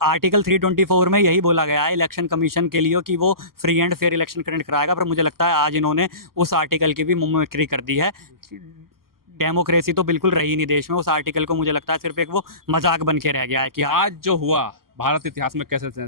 Article 324 में यही बोला गया है इलेक्शन कमीशन के लिए कि वो free and fair election conduct कराएगा, पर मुझे लगता है आज इन्होंने उस आर्टिकल की भी मुम्मिक्री कर दी है। डेमोक्रेसी तो बिल्कुल रही नहीं देश में, उस आर्टिकल को मुझे लगता है सिर्फ एक वो मजाक बन के रह गया है कि आज जो हुआ भारत इतिहास में कैसे थे?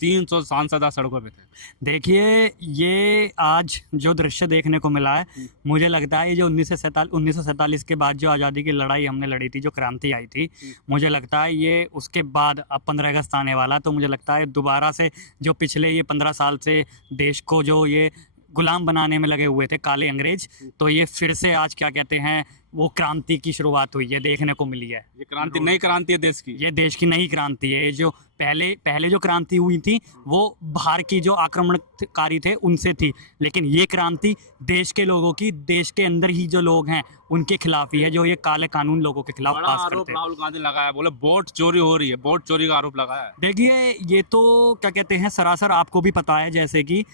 300 सांसद आज सड़कों पे थे। देखिए ये आज जो दृश्य देखने को मिला है, मुझे लगता है ये जो 1947 के बाद जो आज़ादी की लड़ाई हमने लड़ी थी, जो क्रांति आई थी, मुझे लगता है ये उसके बाद अब 15 अगस्त आने वाला, तो मुझे लगता है दोबारा से जो पिछले ये 15 साल से देश को जो ये गुलाम बनाने में लगे हुए थे काले अंग्रेज, तो ये फिर से आज क्या कहते हैं वो क्रांति की शुरुआत हुई है, देखने को मिली है। ये क्रांति नई क्रांति है देश की। ये देश की नई क्रांति है। ये जो पहले जो क्रांति हुई थी वो बाहर की जो आक्रमणकारी थे उनसे थी, लेकिन ये क्रांति देश के लोगों की, देश के अंदर ही जो लोग हैं उनके खिलाफ ही है, जो ये काले कानून लोगों के खिलाफ बड़ा पास आरोप करते हैं। राहुल गांधी लगाया, बोले वोट चोरी हो रही है, वोट चोरी का आरोप लगाया है। देखिए ये तो क्या कहते हैं सरासर आपको भी पता है, जैसे कि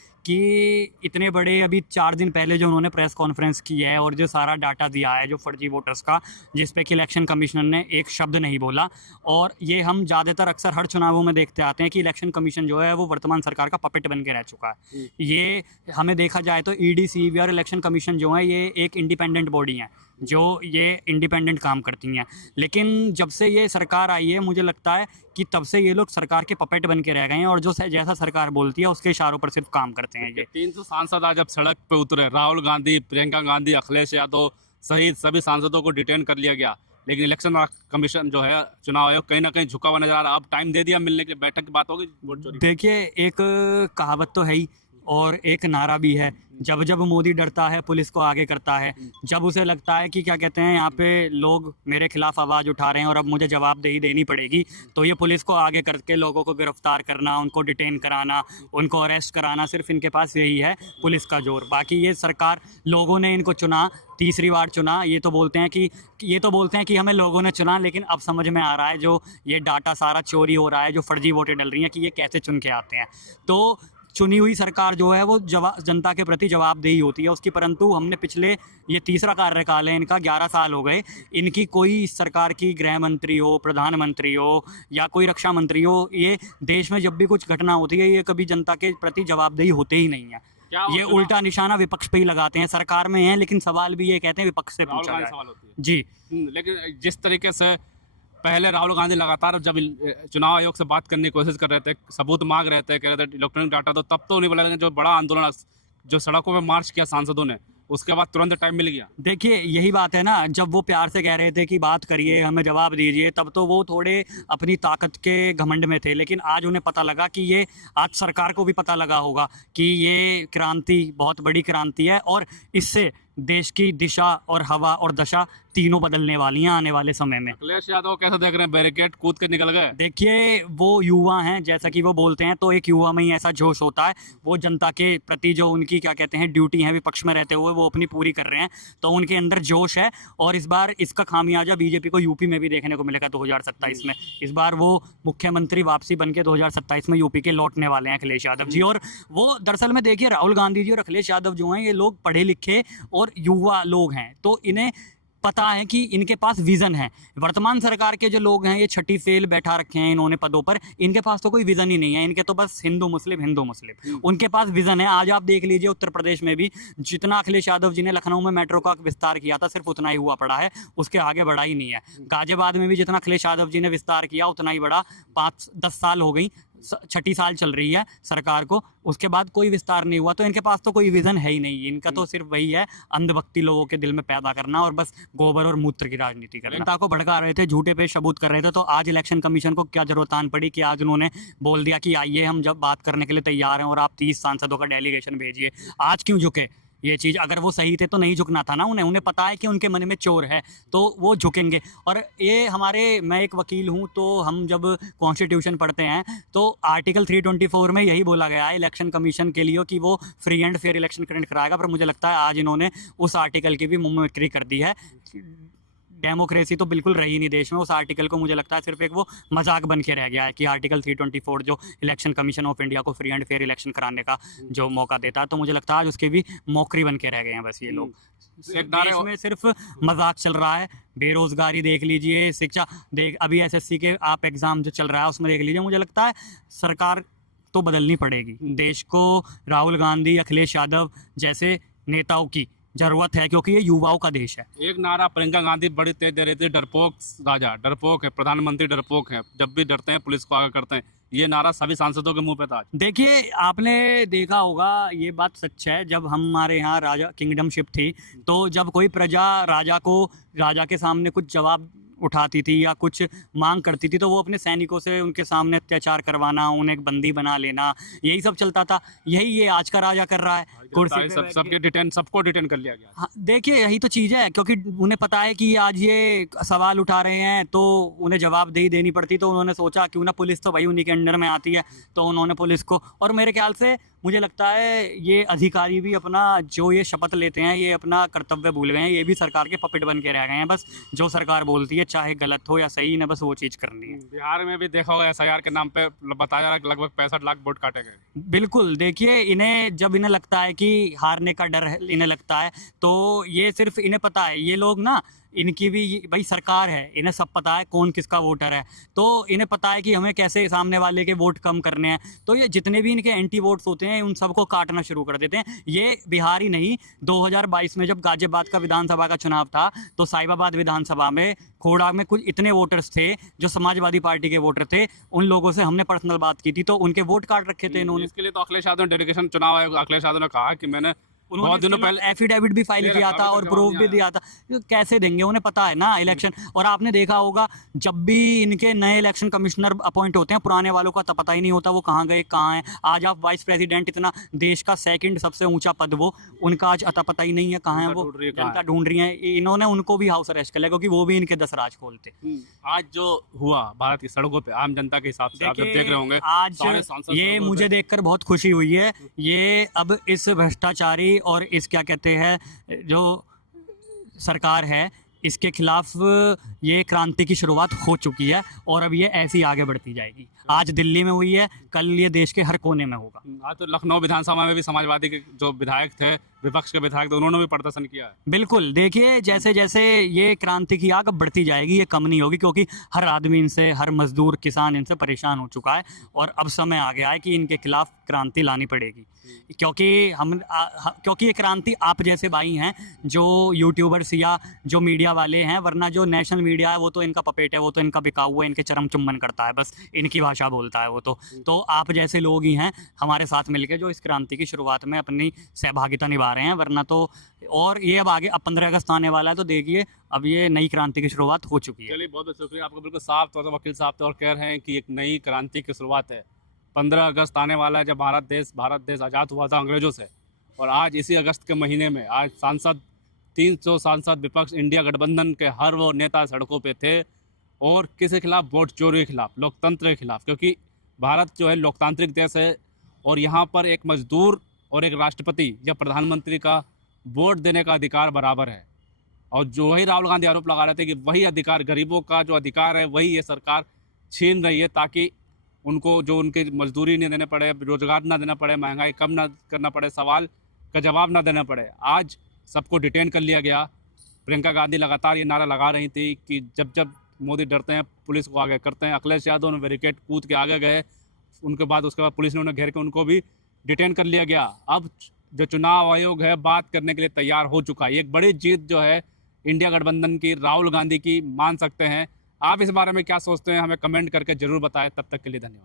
इतने बड़े अभी 4 दिन पहले जो उन्होंने प्रेस कॉन्फ्रेंस की है और जो सारा डाटा दिया है जो फर्जी वोटर्स का, जिस पे कि इलेक्शन कमिश्नर ने एक शब्द नहीं बोला, और ये हम ज़्यादातर अक्सर हर चुनावों में देखते आते हैं कि इलेक्शन कमीशन जो है वो वर्तमान सरकार का पपेट बन के रह चुका है। ये हमें देखा जाए तो ईडी, सीबीआई और इलेक्शन कमीशन जो है ये एक इंडिपेंडेंट बॉडी हैं जो ये इंडिपेंडेंट काम करती हैं, लेकिन जब से ये सरकार आई है मुझे लगता है कि तब से ये लोग सरकार के पपेट बन के रह गए हैं और जो जैसा सरकार बोलती है उसके इशारों पर सिर्फ काम करते हैं। ये 300 सांसद आज जब सड़क पे उतरे, राहुल गांधी, प्रियंका गांधी, अखिलेश यादव सहित सभी सांसदों को डिटेन कर लिया गया, लेकिन इलेक्शन कमीशन जो है, चुनाव आयोग कहीं ना कहीं झुका हुआ नजर आ रहा। अब टाइम दे दिया मिलने के लिए, बैठक की बात होगी वोट चोरी। देखिए एक कहावत तो है ही और एक नारा भी है, जब जब मोदी डरता है पुलिस को आगे करता है। जब उसे लगता है कि क्या कहते हैं यहाँ पे लोग मेरे खिलाफ आवाज़ उठा रहे हैं और अब मुझे जवाबदेही देनी पड़ेगी, तो ये पुलिस को आगे करके लोगों को गिरफ्तार करना, उनको डिटेन कराना, उनको अरेस्ट कराना, सिर्फ इनके पास यही है पुलिस का जोर। बाकी ये सरकार, लोगों ने इनको चुना, तीसरी बार चुना, ये तो बोलते हैं कि हमें लोगों ने चुना, लेकिन अब समझ में आ रहा है जो ये डाटा सारा चोरी हो रहा है, जो फर्जी वोटें डल रही हैं, कि ये कैसे चुन के आते हैं। तो चुनी हुई सरकार जो है वो जनता के प्रति जवाबदेही होती है उसकी, परंतु हमने पिछले, ये तीसरा कार्यकाल है इनका, 11 साल हो गए, इनकी कोई इस सरकार की गृह मंत्री हो, प्रधानमंत्री हो या कोई रक्षा मंत्री हो, ये देश में जब भी कुछ घटना होती है ये कभी जनता के प्रति जवाबदेही होते ही नहीं है। ये उल्टा निशाना विपक्ष पे ही लगाते हैं, सरकार में है लेकिन सवाल भी ये कहते हैं विपक्ष से पूछा जाए। सवाल होती है जी, लेकिन जिस तरीके से पहले राहुल गांधी लगातार जब चुनाव आयोग से बात करने की कोशिश कर रहे थे, सबूत मांग रहे थे, कह रहे थे इलेक्ट्रॉनिक डाटा, तो तब तो नहीं बोला, लेकिन जो बड़ा आंदोलन जो सड़कों पे मार्च किया सांसदों ने, उसके बाद तुरंत टाइम मिल गया। देखिए यही बात है ना, जब वो प्यार से कह रहे थे कि बात करिए, हमें जवाब दीजिए, तब तो वो थोड़े अपनी ताकत के घमंड में थे, लेकिन आज उन्हें पता लगा कि ये, आज सरकार को भी पता लगा होगा कि ये क्रांति बहुत बड़ी क्रांति है और इससे देश की दिशा और हवा और दशा तीनों बदलने वाली हैं आने वाले समय में। अखिलेश यादव कैसे देख रहे हैं? बैरिकेड कूद के निकल गए। देखिए वो युवा हैं, जैसा कि वो बोलते हैं, तो एक युवा में ही ऐसा जोश होता है, वो जनता के प्रति जो उनकी क्या कहते हैं ड्यूटी है विपक्ष में रहते हुए वो अपनी पूरी कर रहे हैं, तो उनके अंदर जोश है। और इस बार इसका खामियाजा बीजेपी को यूपी में भी देखने को मिलेगा 2027 में। इस बार वो मुख्यमंत्री वापसी बन के 2027 में यूपी के लौटने वाले हैं अखिलेश यादव जी। और वो दरअसल में देखिए राहुल गांधी जी और अखिलेश यादव जो हैं ये लोग पढ़े लिखे और युवा लोग हैं, तो इन्हें पता है कि इनके पास विजन है। वर्तमान सरकार के जो लोग हैं ये छठी फेल बैठा रखे हैं इन्होंने पदों पर, इनके पास तो कोई विजन ही नहीं है, इनके तो बस हिंदू मुस्लिम। उनके पास विजन है। आज आप देख लीजिए उत्तर प्रदेश में भी जितना अखिलेश यादव जी ने लखनऊ में मेट्रो का विस्तार किया था सिर्फ उतना ही हुआ पड़ा है, उसके आगे बढ़ा ही नहीं है। गाजियाबाद में भी जितना अखिलेश यादव जी ने विस्तार किया उतना ही बड़ा, 5-10 साल हो गई, छठी साल चल रही है सरकार को, उसके बाद कोई विस्तार नहीं हुआ। तो इनके पास तो कोई विजन है ही नहीं, इनका तो सिर्फ वही है अंधभक्ति लोगों के दिल में पैदा करना और बस गोबर और मूत्र की राजनीति करना। जनता को भड़का रहे थे, झूठे पे सबूत कर रहे थे, तो आज इलेक्शन कमीशन को क्या जरूरत आन पड़ी कि आज उन्होंने बोल दिया कि आइए हम जब बात करने के लिए तैयार हैं और आप 30 सांसदों का डेलीगेशन भेजिए। आज क्यों झुके? ये चीज़ अगर वो सही थे तो नहीं झुकना था ना उन्हें पता है कि उनके मन में चोर है तो वो झुकेंगे। और ये मैं एक वकील हूँ, तो हम जब कॉन्स्टिट्यूशन पढ़ते हैं तो आर्टिकल 324 में यही बोला गया है इलेक्शन कमीशन के लिए कि वो free and fair election conduct कराएगा, पर मुझे लगता है आज इन्होंने उस आर्टिकल की भी मुम्मिक्री कर दी है। डेमोक्रेसी तो बिल्कुल रही नहीं देश में। उस आर्टिकल को मुझे लगता है सिर्फ एक वो मजाक बन के रह गया है कि आर्टिकल 324 जो इलेक्शन कमीशन ऑफ इंडिया को फ्री एंड फेयर इलेक्शन कराने का जो मौका देता है, तो मुझे लगता है आज उसके भी मौकरी बन के रह गए हैं बस ये लोग। एक नारे देश में सिर्फ मजाक चल रहा है। बेरोजगारी देख लीजिए, शिक्षा देख, अभी एसएससी के आप एग्जाम जो चल रहा है उसमें देख लीजिए। मुझे लगता है सरकार तो बदलनी पड़ेगी। देश को राहुल गांधी, अखिलेश यादव जैसे नेताओं की जरूरत है, क्योंकि ये युवाओं का देश है। एक नारा प्रियंका गांधी बड़ी तेज दे रही थी, डरपोक राजा, डरपोक है प्रधानमंत्री, डरपोक है, जब भी डरते हैं पुलिस को आगे करते हैं। ये नारा सभी सांसदों के मुंह पे था। देखिए, आपने देखा होगा, ये बात सच है, जब हमारे यहाँ राजा किंगडमशिप थी तो जब कोई प्रजा राजा के सामने कुछ जवाब उठाती थी या कुछ मांग करती थी तो वो अपने सैनिकों से उनके सामने अत्याचार करवाना, उन्हें बंदी बना लेना, यही सब चलता था। यही ये आज का राजा कर रहा है, कुर्सी पे बैठ के। सबको डिटेन कर लिया गया। हाँ, देखिए यही तो चीज़ है, क्योंकि उन्हें पता है कि आज ये सवाल उठा रहे हैं तो उन्हें जवाबदेही देनी पड़ती, तो उन्होंने सोचा क्यों ना पुलिस तो भाई उन्हीं के अंडर में आती है, तो उन्होंने पुलिस को। और मेरे ख्याल से मुझे लगता है ये अधिकारी भी अपना जो ये शपथ लेते हैं ये अपना कर्तव्य भूल गए हैं। ये भी सरकार के पपेट बन के रह गए हैं। बस जो सरकार बोलती है, चाहे गलत हो या सही, इन्हें बस वो चीज़ करनी है। बिहार में भी देखा होगा SIR के नाम पे बताया जा रहा है कि लगभग 65 लाख वोट काटे गए। बिल्कुल, देखिए जब इन्हें लगता है कि हारने का डर है, इन्हें लगता है, तो ये सिर्फ इन्हें पता है, ये लोग ना, इनकी भी भाई सरकार है, इन्हें सब पता है कौन किसका वोटर है, तो इन्हें पता है कि हमें कैसे सामने वाले के वोट कम करने हैं। तो ये जितने भी इनके एंटी वोट्स होते हैं उन सबको काटना शुरू कर देते हैं। ये बिहार ही नहीं, 2022 में जब गाजियाबाद का विधानसभा का चुनाव था तो साहिबाबाद विधानसभा में खोड़ा में कुछ इतने वोटर्स थे जो समाजवादी पार्टी के वोटर थे। उन लोगों से हमने पर्सनल बात की थी तो उनके वोट काट रखे थे इन्होंने। इसके लिए तो अखिलेश यादव ने डेडिकेशन, चुनाव आयोग अखिलेश यादव ने कहा कि मैंने बहुत दिनों पहले एफिडेविट भी फाइल किया था और प्रूफ भी दिया था। कैसे देंगे, उन्हें पता है ना इलेक्शन। और आपने देखा होगा जब भी इनके नए इलेक्शन कमिश्नर अपॉइंट होते हैं, पुराने वालों का तो पता ही नहीं होता वो कहाँ गए कहाँ हैं। आज आप वाइस प्रेसिडेंट, इतना देश का सेकंड सबसे ऊंचा पद, वो उनका आज अता पता ही नहीं है कहाँ है वो। जनता ढूंढ रही है। इन्होंने उनको भी हाउस अरेस्ट कर लिया क्योंकि वो भी इनके 10 राज खोलते। आज जो हुआ भारत की सड़कों पे आम जनता के हिसाब से आप जब देख रहे होंगे, आज ये मुझे देखकर बहुत खुशी हुई है। ये अब इस भ्रष्टाचारी और इस क्या कहते हैं जो सरकार है, इसके खिलाफ ये क्रांति की शुरुआत हो चुकी है और अब ये ऐसी आगे बढ़ती जाएगी। आज दिल्ली में हुई है, कल ये देश के हर कोने में होगा। आज तो लखनऊ विधानसभा में भी समाजवादी के जो विधायक थे, विपक्ष के विधायक थे, उन्होंने भी प्रदर्शन किया है। बिल्कुल, देखिए जैसे जैसे ये क्रांति की आग बढ़ती जाएगी, ये कम नहीं होगी, क्योंकि हर आदमी इनसे, हर मजदूर किसान इनसे परेशान हो चुका है और अब समय आ गया है कि इनके खिलाफ क्रांति लानी पड़ेगी। क्योंकि ये क्रांति आप जैसे भाई हैं जो यूट्यूबर्स या जो मीडिया वाले हैं, वरना जो नेशनल मीडिया है वो तो इनका पपेट है, वो तो इनका बिका हुआ है, इनके चरम चुम्बन करता है, बस इनकी भाषा बोलता है वो तो आप जैसे लोग ही हैं हमारे साथ मिलके जो इस क्रांति की शुरुआत में अपनी सहभागिता निभा रहे हैं। वरना तो, और ये अब आगे, अब 15 अगस्त आने वाला है तो देखिए अब ये नई क्रांति की शुरुआत हो चुकी है। चलिए, बहुत बहुत शुक्रिया आपका। बिल्कुल साफ तौर पर वकील साहब तो और कह रहे हैं कि एक नई क्रांति की शुरुआत है। 15 अगस्त आने वाला है, जब भारत देश आज़ाद हुआ था अंग्रेजों से, और आज इसी अगस्त के महीने में आज 300 सांसद विपक्ष इंडिया गठबंधन के हर वो नेता सड़कों पे थे और किसके खिलाफ? वोट चोरी के खिलाफ, लोकतंत्र के खिलाफ। क्योंकि भारत जो है लोकतांत्रिक देश है और यहाँ पर एक मजदूर और एक राष्ट्रपति या प्रधानमंत्री का वोट देने का अधिकार बराबर है। और जो वही राहुल गांधी आरोप लगा रहे थे कि वही अधिकार, गरीबों का जो अधिकार है वही ये सरकार छीन रही है, ताकि उनको जो उनके मजदूरी नहीं देने पड़े, रोजगार ना देना पड़े, महंगाई कम ना करना पड़े, सवाल का जवाब ना देना पड़े। आज सबको डिटेन कर लिया गया। प्रियंका गांधी लगातार ये नारा लगा रही थी कि जब जब मोदी डरते हैं पुलिस को आगे करते हैं। अखिलेश यादव ने बैरिकेड कूद के आगे गए, उसके बाद पुलिस ने उन्हें घेर के उनको भी डिटेन कर लिया गया। अब जो चुनाव आयोग है बात करने के लिए तैयार हो चुका है। एक बड़ी जीत जो है इंडिया गठबंधन की, राहुल गांधी की मान सकते हैं। आप इस बारे में क्या सोचते हैं, हमें कमेंट करके जरूर बताएं। तब तक के लिए धन्यवाद।